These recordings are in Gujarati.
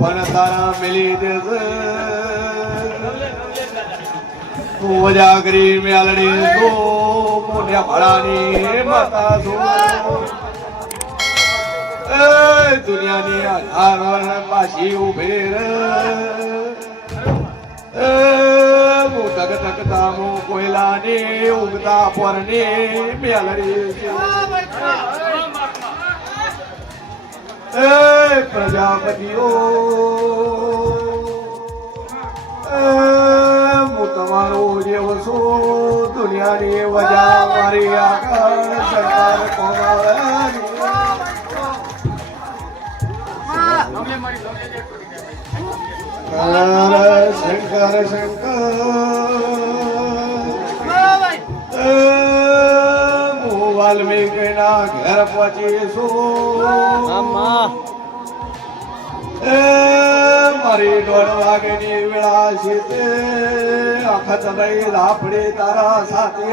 પણ તારા મિલી દેશે તું વજાગરી મેલડી તો મોઢ્યા ભળાની માતા છો દુનિયાની આધાર પાછી ઉભી રે હું તક તકતા હું કોયલાની ઉગતા પોરની મેલડી પ્રજાપતિઓ હું તમારો જેવો છું દુનિયાની વજા મારી આગળ સરકાર કોમાવાની શંકર શંકર વાલ્મીકી ના ઘેર પહોંચીશું મારી 1:30 વાગેની વેળા છે તે અખત નહીં લાફડી તારા સાથે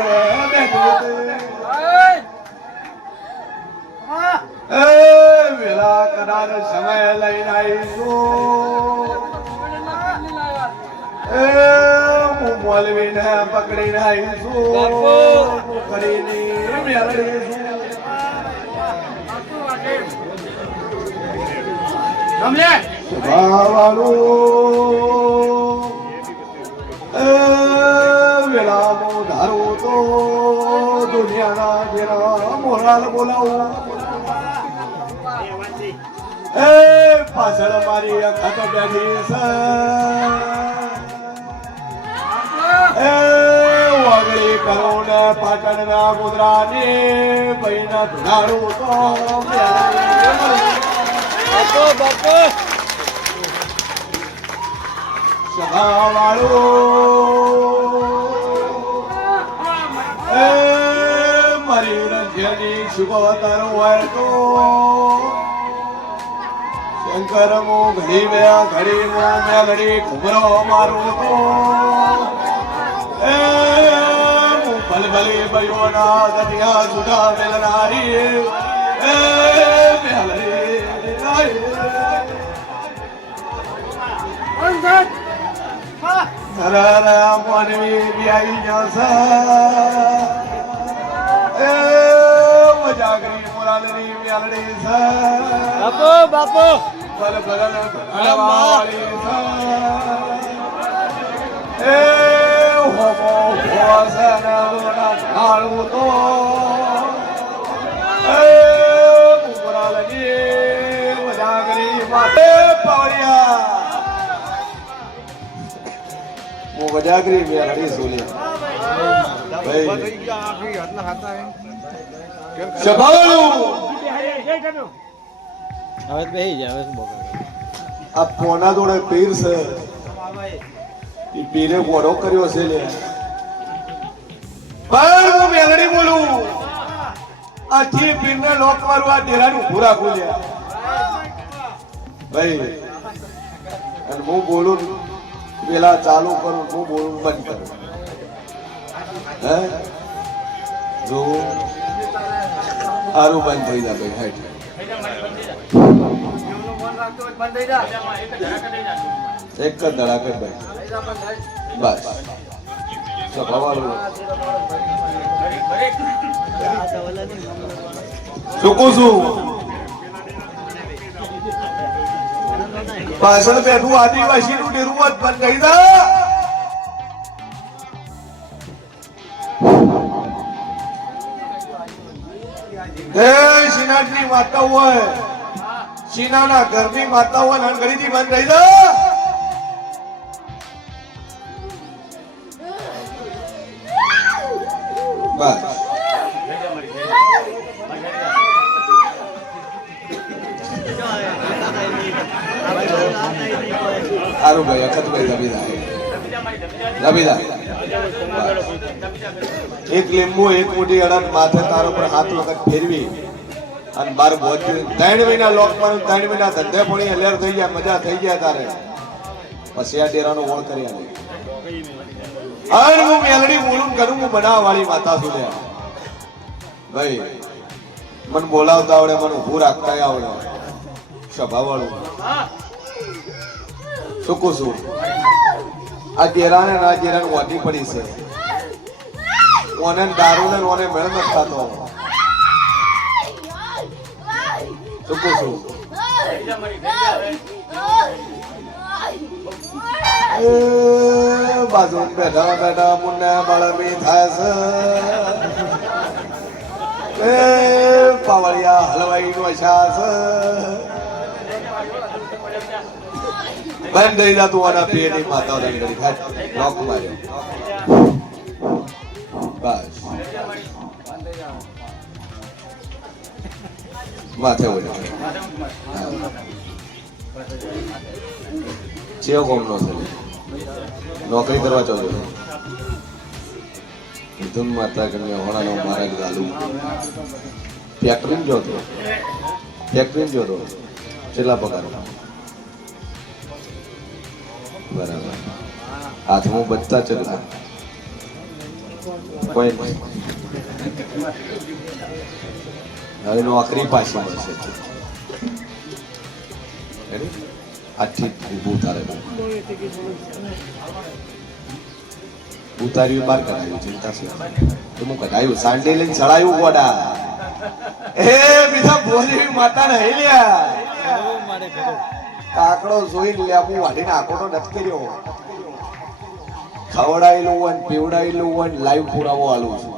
વેલા કદાચ સમય લઈને આવીશું હું મોલવીને પકડીને આવીશું કરીને મેળવીશું વેલામો ધારું તો દુનિયાના જેના મોરાલ બોલાવું પાછળ મારી અખત બેઠી છે વાગડી કરો ને પાટણ ના મુદ્રાની બહેના ધારું તો બાપો સભાવાળો મારી રંજની શુભતર હોય તો શંકર મો ઘડી મેં ઘડી મો મેં ઘડી ઘુમરો મારું તો ભલભલી બયોના દરિયા સુધા મેલનારી માનવી વ્યાઈ જશે જાગરી મોરાલની વ્યાલડી છે બાપો બાપો ભલ ભલન ઘડવાળી છે હોમો ભોસન લોના ઢાળું તો મોરાલની જાગરી માતે પાવડિયા હું વજાગરી વ્યાલડી સોલિયા ભાઈ આ પોના જોડે પીર છે એ પીરે ઘોડો કર્યો છે લે પણ હું મેલડી બોલું આ થી પીરને લોક મારું આ ડેરાનું પૂરા ખોલ્યા ભાઈ અને હું બોલું પેલા ચાલુ કરું હું બોલું બંધ કરું હે જો આરું બંધ થઈ જાય ભાઈ હાઈટ એક જ ધડાકત ભાઈ બસ સભાવાળું ચૂકું છું પાછળ બેઠું આદિવાસી નું ડેરું બંધ થઈ જાય સિનાની માતા હોય સિનાના ઘરની માતા હોય નનગડીથી બંધ થઈ જાય બસ આરું ભાઈ અખત ભાઈ રબીદા એક લીંબુ એક મોટી અડદ માથે તારો પર હાથ વખત ફેરવી અને બાર બોજ 3 મહિના લોક માં 3 મહિના ધંધે પડી લેર થઈ ગયા મજા થઈ ગયા તારે પછી આ ડેરાનો વોળ કરી આલે અને હું મેલડી બોલું કરું હું બનાવ વાળી માતા છું ભાઈ મન બોલાવતા આવડે મને ઊભું રાખતા આવડે સભા વાળું શું કહું છું આ ગેરાને ના ગેરાને વાટી પડી છે ઓને દારૂ ને ઓને મેળ નથી થતો શું કહું છું બાજુ બેઠા બેઠા મુન્ને બળમી થાય છે પાવળિયા હલવાઈ નો છાસ બંધ થઈ જતું આના પેટની માતા લોક માર્યો બસ માથે ઓળે ચેવો કોમ નો છે નોકરી કરવા ચાલુ ધૂન માતા કન્યા હોણાનો મહારાજ ગાલુ ફેક્ટરી જોતો છેલ્લા પગાર બરાબર હાથમાં બચતા ચલા કોઈ હવે નોકરી પાછી મળશે આથી ઊભું તારે ઉતાર્યું બહાર કઢાયું ચિંતા છે હું કઢાયું સાંડે લઈને ચડાયું ગોડા એ બીજા ભોજી માતા ને હેલ્યા કાકડો જોઈ લેબુ વાઢીને આકોટો નથી કર્યો ખવડાયેલું હોય પીવડાયેલું હોય લાઈવ પુરાવો આલું છું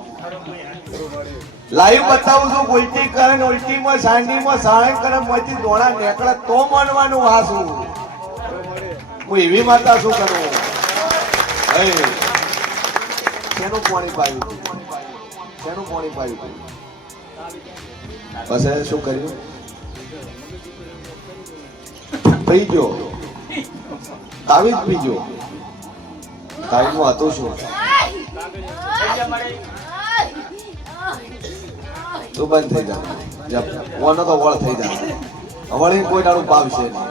લાઈવ બતાવું છું ઉલટી કરે ને ઉલટીમાં સાંડીમાં સાળે કરે માંથી દોણા નીકળે તો માનવાનું હાસું હું એવી માતા શું કરું શેનું પાણી પાયું પછી શું કર્યું પીજો તાવીજ પીજો તાવીજમાં હતું શું તું બંધ થઈ જા ઓનો તો વળ થઈ જાય વળી કોઈ દાડું પાવશે નહીં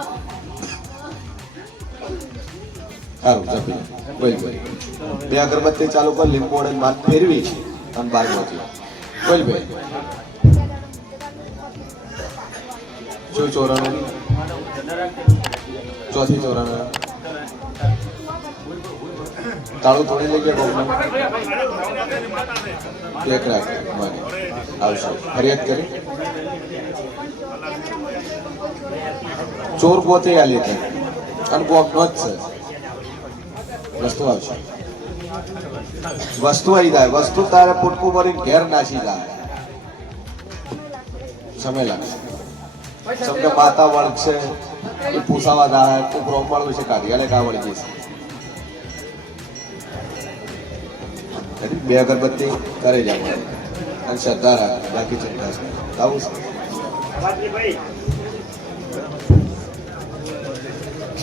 સારું જપી બોલ બે અગરબત્તી ચાલુ કર લીંબુ વડે માર ફેરવી અને બાર પહોંચી બોલ ભાઈ શું ચોરાનું ચોથી ચોરાનું તાળું તોડી લઈ ગયા બહુ એક રાખ મને આવશે ફરિયાદ કરી ચોર પોતે આ લે અને કોક નો જ છે વસ્તુ આવશે વસ્તુ આવી જાય વસ્તુ તારે પુટકું ભરીને ઘેર નાસી જાય સમય લાગશે સમજો માતા વળગશે એ પૂછાવા જાય કુકરો મળવું છે કાઢી અને કા વળી જશે બે અગરબત્તી કરે જાય અને શ્રદ્ધા રાખ બાકી ચિંતા છે આવું છે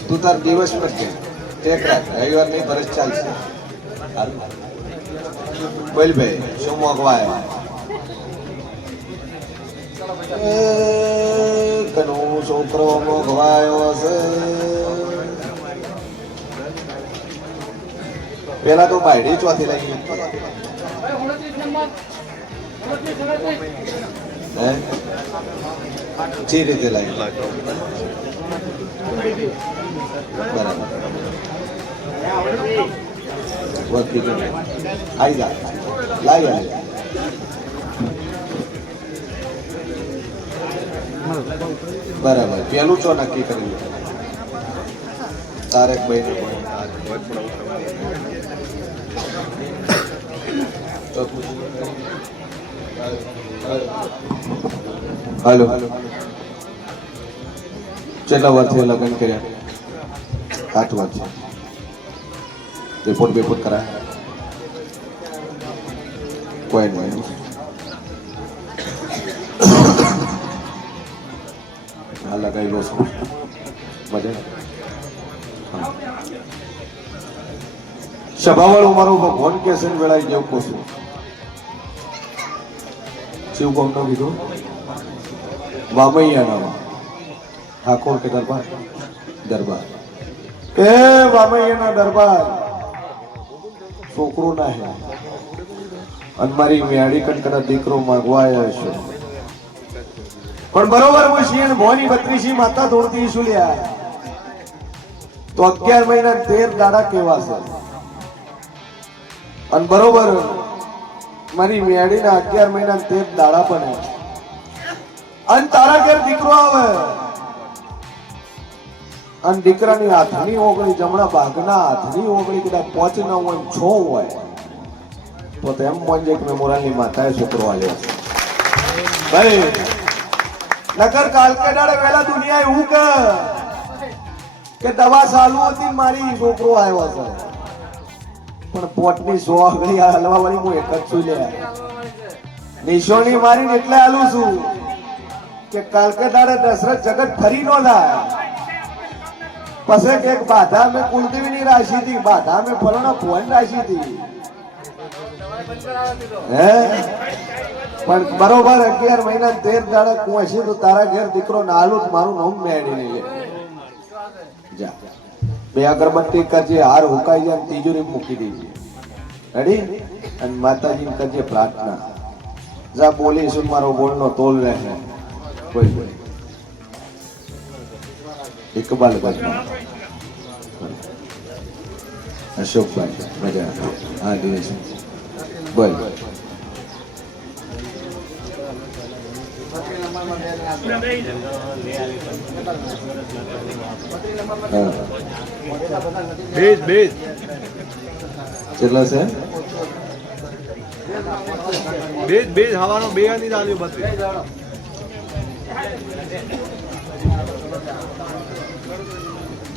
તું તાર દિવસ પર કે ટેક રાખ રવિવાર નહીં ફરજ ચાલશે બોલ ભાઈ શું મોકવાય કનો છોકરો મોકવાયો છે પેલા તો બાયડી ચોથી લઈ જે રીતે લાગી બરાબર આવી જા લાવી આવી બરાબર પેલું ચો નક્કી કર્યું તારેક ભાઈ હેલો કેટલા વર્ષથી લગ્ન કર્યા 8 વર્ષ રિપોર્ટ બેપોર્ટ કરાય કોઈ નહીં હા લગાવી લો છો મજા સભાવાળો મારો ભગવાન કે છે વેળાઈ જેવું કોશું શિવ કોમનો કીધું વામૈયા નામ ઠાકોર કે દરબાર એ વામૈયાના દરબાર છોકરો ના હે અને મારી મેળી કટકડા દીકરો માંગવા આવ્યો છે પણ બરોબર હું શિયન ભોની 32 માતા દોડતી શું લ્યા તો 11 મહિના 13 દાડા કેવા છે? અને બરોબર મારી મેડીના 11 મહિના 13 દાડા પણ અને તારા ઘેર દીકરો આવે અને દીકરાની હાથની ઓગળી, જમણા ભાગના હાથની ઓગળી કદાચ 5 ના હોય 6 હોય તો તેમ મોંજે કે મોરાલની માતાએ છોકરો આવ્યો છે ભાઈ. નકર કાલકે દાડે પહેલા દુનિયા એવું કે દવા ચાલુ હતી મારી છોકરો આવ્યો છે, પણ પોટની 100 ગઈ હલવા વાળી હું એક જ છું લે. નિશાની મારીને એટલે હાલું છું કે કાલકે દાડે દશરથ જગત ફરી નો થાય. પછી કે બાધા મેં કુલદેવીની રાશિ હતી, બાધા મેં ફલાણા ભુવન રાશિ હતી હે. પણ બરોબર 11 મહિના 13 દાડા કુંસી તો તારા ઘેર દીકરો નાલું મારું નામ મેળી નહીં લે. જા 2 અગરબત્તી કરજે, હાર હુકાઈ જાય, તિજોરી મૂકી દેજે. રેડી? અને માતાજીને કરજે પ્રાર્થના. જા બોલીશું મારો બોલનો તોલ રહે. કોઈ ઇકબાલ ભાઈ, અશોકભાઈ, મજા. હા દિનેશ બોલ. કેટલા છે? બેજ હવાનો 2 ની ચાલ્યું 32.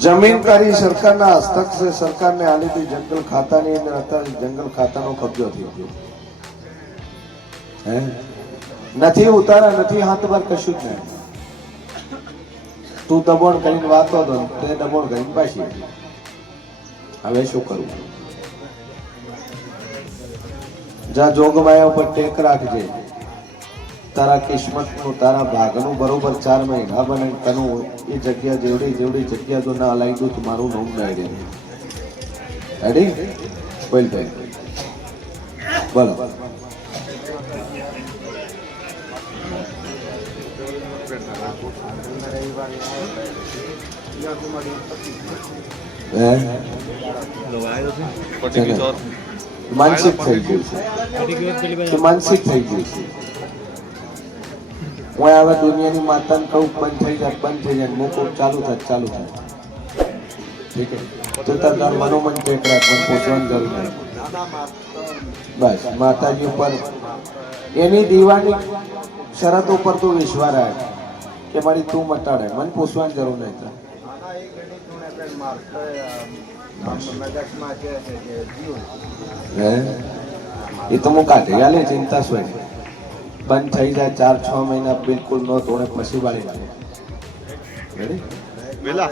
જમીન તારી સરકારના હસ્તક છે, સરકારને આલીથી જંગલ ખાતાની અંદર અત્યારે જંગલ ખાતાનો કબજો થઈ ગયો હે. નથી ઉતારા, નથી હાથ બાર, કશું જ નહીં. તું દબોણ કરીને વાતો હતો, તે દબોણ કરીને પાછી. હવે શું કરવું? જા જોગમાયા ઉપર ટેક રાખજે. તારા કિસ્મતનું, તારા ભાગનું બરોબર 4 મહિના બને તનું એ જગ્યા જેવડી જગ્યા તો ના લાગ્યું તો મારું નામ નહીં રહે. રેડી? બોલ ભાઈ બોલો. માનસિક થઈ ગયું છે, માનસિક થઈ ગયું છે. હું હવે દુનિયાની માતાને કહું બંધ થઈ જાય, મૂકો ચાલુ થાય. ઠીક છે? તો તાર મનોમન ટેકરા પણ પૂછવાની જરૂર નહીં. બસ માતાજી ઉપર એની દીવાની શરત ઉપર તું વિશ્વાસ રાખ કે મારી તું મટાડે, મને પૂછવાની જરૂર નહીં. એ તો હું કાઢી આલે, ચિંતા શું? બંધ થઈ જાય 4-6 મહિના બિલકુલ ન તોડે પછી વાળી લાગે. રેડી? વેલા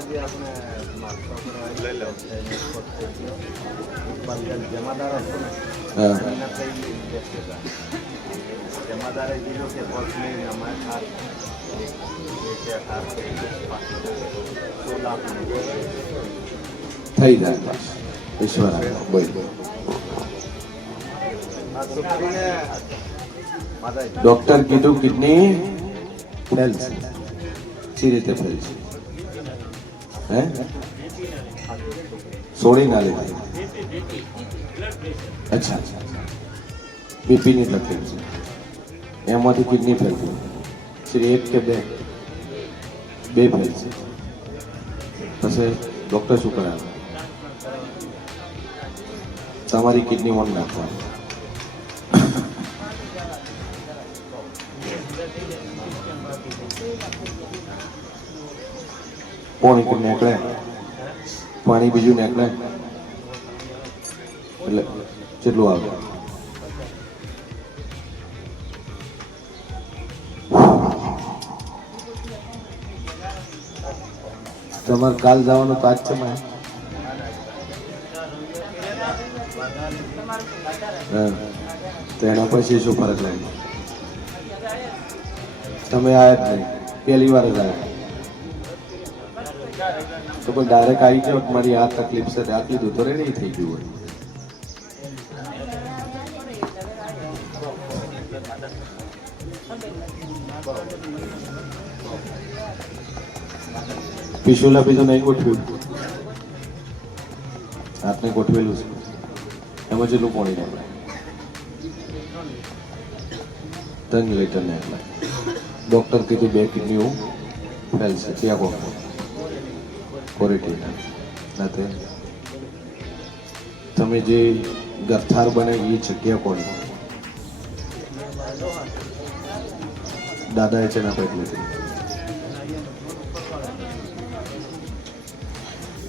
થઈ જાય ઈશ્વર બોલ. ડોક્ટર કીધું કિડની ફેલ છે. સી રીતે ફેલ છે? હે સોડી ના લીધી? અચ્છા, બીપી ની તકલીફ છે, એમાંથી કિડની ફેલ થઈ. શ્રી 1 કે 2 ફેલ છે. પછી ડોક્ટર શું કરાવે? તમારી કિડની ઓન નાખવાની. પાણી નીકળે, પાણી બીજું નીકળે એટલે કેટલું આવે? તમારે કાલ જવાનું તો આજ છે ને? તો એના પછી શું ફરક લાગે? તમે આયા જ નહીં, પહેલી વાર જ આવ્યા. તો કોઈ ડાયરેક્ટ આવી ગયો મારી આ તકલીફ છે આટલી દૂર તો નહીં થઈ ગયું હોય. પીશુલા બીજું નહીં ગોઠવ્યું? કંઈ ગોઠવેલું છે એમાં જેટલું પાણી નાખે 3 લીટર નાખે ડૉક્ટર કીધું 2 કિડનીઓ ફેલ છે ત્યાં કોણ કોરેટીના નથી તમે જે ગરથાર બનાવી એ જગ્યા કોની દાદાએ છે ના પેટલેથી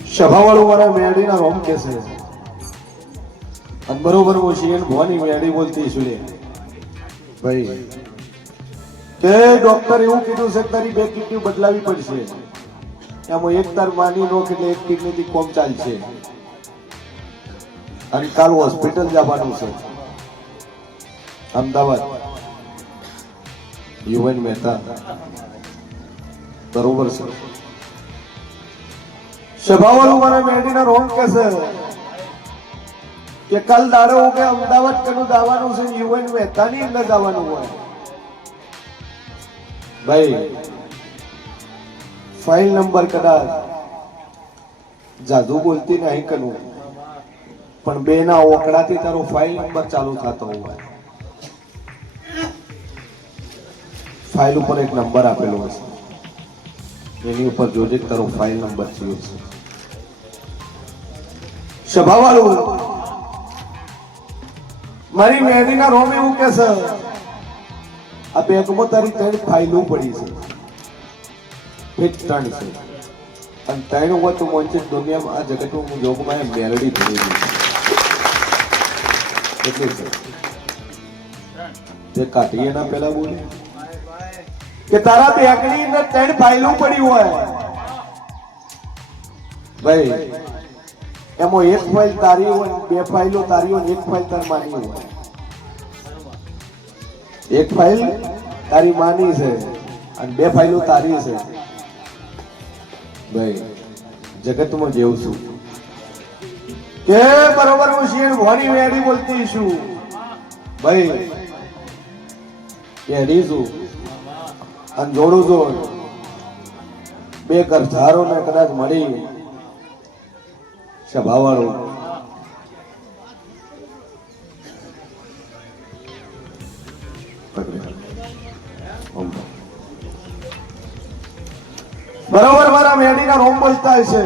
સભાવાળું મારા મેડીના રોમ કે છે અને બરોબર મોશીએ ભવાની મેડી બોલતી સુલે ભાઈ કે ડોક્ટર એવું કીધું છે કે તારી 2 કિડની બદલાવી પડશે એમાં એક તાર માની નો એટલે 1 કિડનીથી કોમ ચાલશે અને કાલ હોસ્પિટલ જવાનું છે અમદાવાદ યુવન મહેતા બરોબર છે સભાવાળું મારા મેડીના રોંગ કે છે કે કાલ દાડો કે અમદાવાદ કનું જવાનું છે યુવન મહેતાની અંદર જવાનું હોય ભાઈ ફાઇલ નંબર કદાચ જાદુ બોલતી નહીં કનું પણ 2 ના ઓકડાથી તારો ફાઇલ નંબર ચાલુ થતો હોય ફાઇલ ઉપર એક નંબર આપેલો હશે એની ઉપર જોજે તારો ફાઇલ નંબર છે સભાવાળું મારી મેડીના રોમ એવું કે છે આ બેગમાં તારી 3 ફાઇલો પડી છે ફિટ 3 છે અને 3 હોય તો મોંચે દુનિયામાં આ જગતમાં હું જોગમાં મેલડી થઈ ગઈ એટલે છે તે કાઢીએ ના પેલા બોલે કે તારા બેગની અંદર 3 ફાઇલો પડી હોય ભાઈ એમાં 1 ફાઇલ તારી હોય 2 ફાઇલો તારી હોય 1 ફાઇલ તાર માની હોય 1 ફાઇલ તારી માની છે અને 2 ફાઇલો તારી છે ભાઈ જગતમાં જેવું છું કે બરોબર હું શેર ભવાની વેડી બોલતી છું ભાઈ વેડી છું અને જોડું છું 2 ગરધારોને કદાચ મળી સભાવાળું બરોબર મારા મેડીના રોમ બોલતા હશે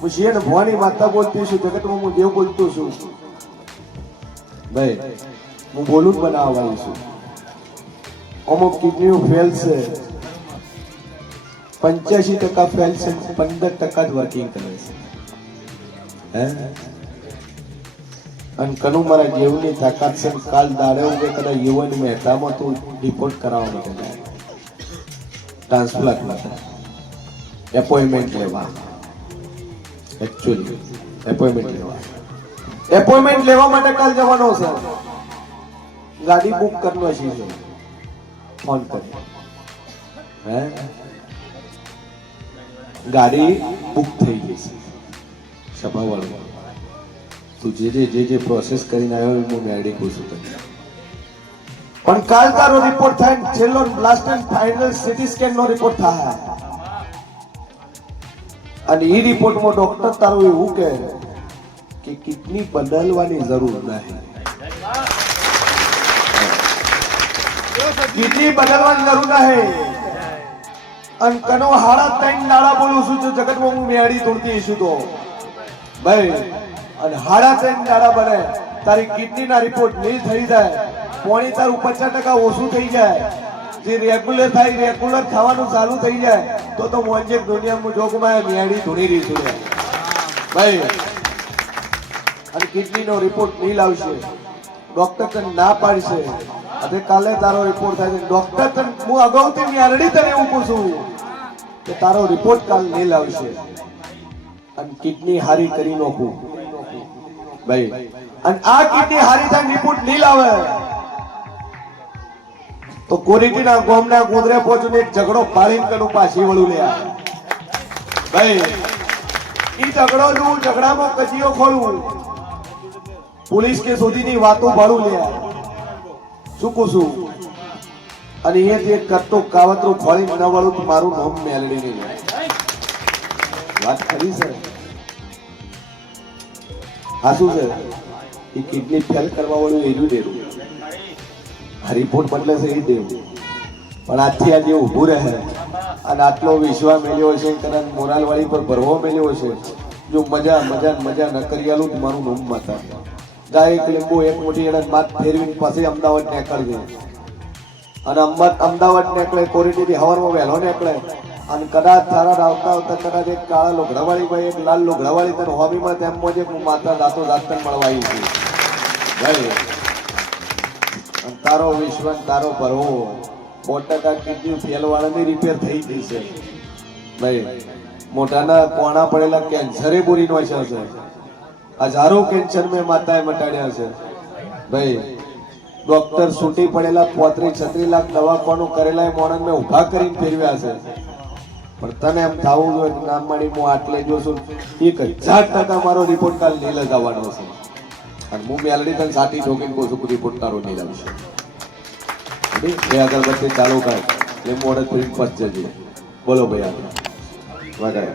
હું શિયન ભવાની માતા બોલતી છું જગતમાં હું દેવ બોલતો છું ભાઈ હું બોલું જ બનાવવાનું છું અમુક કિડનીઓ ફેલ છે 85% ફેલ છે 15% જ વર્કિંગ કરે છે અને કનું મારા જેવની તાકાત છે કાલ દાડે કે કદાચ યુવન મહેતામાં તું રિપોર્ટ કરાવવા માટે જાય ટ્રાન્સપ્લાન્ટ માટે એપોઇન્ટમેન્ટ લેવા એકચ્યુઅલી એપોઇન્ટમેન્ટ લેવા માટે કાલ જવાનો છે ગાડી બુક કરનો છે ફોન કરી ગાડી બુક થઈ ગઈ છે સભાવાળું તું જે પ્રોસેસ કરીને આવ્યો હું ગાડી કહું છું પણ કાલ તારો રિપોર્ટ થાય છેલ્લો last and final CT scan નો રિપોર્ટ થાય અને એ રિપોર્ટમાં ડોક્ટર તારું એવું કહે કે કિડની બદલવાની જરૂર નહીં કિડની બદલવાની જરૂર નહીં અને કનો હાડા 3 દાડા બોલું છું જો જગતમાં હું મેળી તોડતી છું તો ભાઈ અને હાડા 3 દાડા બને તારી કિડનીના રિપોર્ટ નહીં થઈ જાય પોણી તારું 50% ઓછું થઈ જાય જે રેગ્યુલર થાય રેગ્યુલર થવાનું ચાલુ થઈ જાય તો મોંજે દુનિયામાં જોગમાં મેળી ધૂણી રહી છું ભાઈ અને કિડનીનો રિપોર્ટ નહીં લાવશે ડોક્ટર તને ના પાડશે અને કાલે તારો રિપોર્ટ થાય છે ડોક્ટર તને હું અગાઉથી મેળડી તને એવું પૂછું કે તારો રિપોર્ટ કાલ નહીં લાવશે અને કિડની હારી કરી નાખું ભાઈ અને આ કિડની હારી થાય રિપોર્ટ નહીં લાવે તો કોરીટીના ગોમના ગોદરે પહોંચીને એક ઝઘડો પાડીને કનું પાછી વળું લે ભાઈ ઈ ઝઘડો જોઉં ઝઘડામાં કજીઓ ખોલવું પોલીસ કે સુધીની વાતો ભાડું લે શું કહું અને એ એક કરતો કાવતરું ખોલીને ન વળું તો મારું નામ મેલડી નહીં લે વાત ખરી છે આ શું છે એ કિડની ફેલ કરવા વાળું એનું દેવું, આ રિપોર્ટ બદલે છે એ દેવું. પણ આજથી આજે ઊભું રહે અને આટલો વિશ્વાસ મેળ્યો છે, કદાચ મોરાલ વાળી પર ભરવો મેળ્યો છે. જો મજા મજા મજા ન કરી આલું મારું નામ માતા ગાય એક લીંબુ એક મોટી એડા માત ફેરવીને પછી અમદાવાદ નીકળજે અને અમદાવાદ નીકળે કોરીટીથી હવારમાં વહેલો નીકળે અને કદાચ તારા આવતા આવતા કદાચ એક કાળા લોઘડાવાળી ભાઈ એક લાલ લોઘડાવાળી તને હોબીમાં તેમ મોજે હું માતા દાતો દાતન મળવા આવી છું ભાઈ. અને તારો વિશ્વાસ તારો ભરવો 100% કિડની ફેલવાળાની રિપેર થઈ ગઈ છે ભાઈ. મોઢાના કોણા પડેલા કેન્સરે બોરી નો છે, હજારો કેન્સર મેં માતાએ મટાડ્યા છે ભાઈ. ડોક્ટર છૂટી પડેલા 35-36 લાખ દવાખાનું કરેલા મોણસ મેં ઉભા કરીને ફેરવ્યા છે. પણ તને એમ થવું જોઈએ નામ માડી હું આટલે જોશું 1000% મારો રિપોર્ટ કાલ નહીં લગાવવાનો છે અને હું મેલડી તને સાટી ઠોકીને કહું છું રિપોર્ટ તારો નહીં લાવશે. એ અગરબત્તી ચાલુ કર એટલે મોડે ફરી પચજે. બોલો ભાઈ આગળ વગાડે.